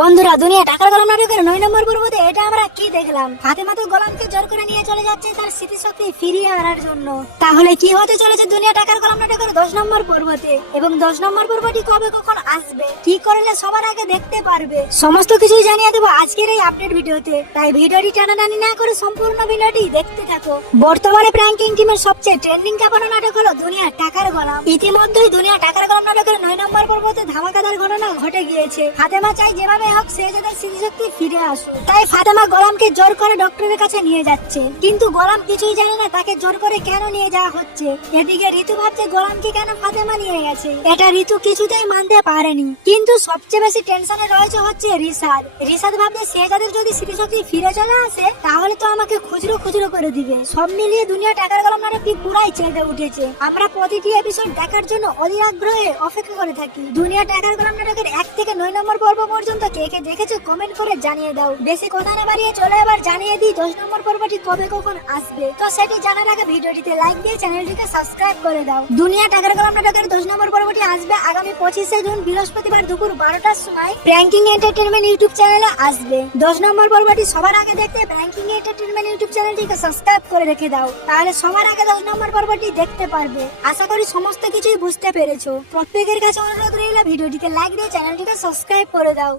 বন্ধুরা, দুনিয়া টাকার গোলাম নাটকের 9 নম্বর পর্বতে এটা আমরা কি দেখলাম? ফাতেমা তো গোলামকে জোর করে নিয়ে চলে যাচ্ছে তার স্মৃতিশক্তি ফিরিয়ে আনার জন্য। তাহলে কি হতে চলেছে দুনিয়া টাকার গোলাম নাটকের 10 নম্বর পর্বতে? এবং 10 নম্বর পর্বটি কবে কখন আসবে, কি করলে সবার আগে দেখতে পারবে, সমস্ত কিছুই জানিয়ে দেবো আজকের এই আপডেট ভিডিওতে। তাই ভিডিওটি টানাটানি না করে সম্পূর্ণ ভিডিওটি দেখতে থাকো। বর্তমানে প্র্যাঙ্কিং টিমের সবচেয়ে ট্রেন্ডিং কাঁপানো নাটক হলো দুনিয়া টাকার গোলাম। ইতিমধ্যেই দুনিয়া টাকার গোলাম নাটকের 9 নম্বর পর্বতে ধামাকাদার ঘটনা ঘটে গিয়েছে। ফাতেমা চাই যেভাবে হোক সে যাতে স্মৃতিশক্তি ফিরে আসুক, তাই ফাতেমা গোলামকে জোর করে ডক্টরের কাছে নিয়ে যাচ্ছে। কিন্তু গোলাম কিছুই জানে না তাকে জোর করে কেন নিয়ে যাওয়া হচ্ছে। এদিকে ঋতু ভাবছে গোলামকে কেন ফাতেমা নিয়ে গেছে, এটা ঋতু কিছুতেই মানতে পারেনি। কিন্তু সবচেয়ে বেশি টেনশনে রয়েছে হচ্ছে রিশাদ। রিশাদ ভাবছে সে যাদের যদি স্মৃতিশক্তি ফিরে চলে আসে তাহলে তো আমাকে খুচরো খুচরো করে দিবে। সব মিলিয়ে দুনিয়া টাকার গোলাম নাটকটি পুরাই চেয়ে উঠেছে। আমরা প্রতিটি এপিসোড দেখার জন্য অধীর আগ্রহে অপেক্ষা করে থাকি। দুনিয়া টাকার গোলাম নাটকের 1 থেকে 9 নম্বর পর্ব পর্যন্ত কে কে দেখেছো কমেন্ট করে জানিয়ে দাও। বেশি কথা না বাড়িয়ে চলে এবার জানিয়ে দিই 10 নম্বর পর্বটি কবে কখন আসবে। তো সেটি জানার আগে ভিডিওটিতে লাইক দিয়ে চ্যানেলটিকে সাবস্ক্রাইব করে দাও। দুনিয়া টাকার গোলাম নাটকের 10 নম্বর পর্বটি আসবে আগামী 25শে জুন বৃহস্পতিবার দুপুর 12টার সময় প্র্যাঙ্কিং এন্টারটেইনমেন্ট ইউটিউব চ্যানেলে আসবে। 10 নম্বর পর্বটি সবার আগে দেখতে প্র্যাঙ্কিং এন্টারটেইনমেন্ট ইউটিউব চ্যানেলটিকে সাবস্ক্রাইব করে রেখে দাও, তাহলে সবার আগে 10 নম্বর পর্বটি দেখতে পারবে। আশা করি সমস্ত কিছুই বুঝতে পেরেছো। প্রত্যেকের কাছে অনুরোধ রইল ভিডিওটিকে লাইক দিয়ে চ্যানেলটিকে সাবস্ক্রাইব করে দাও।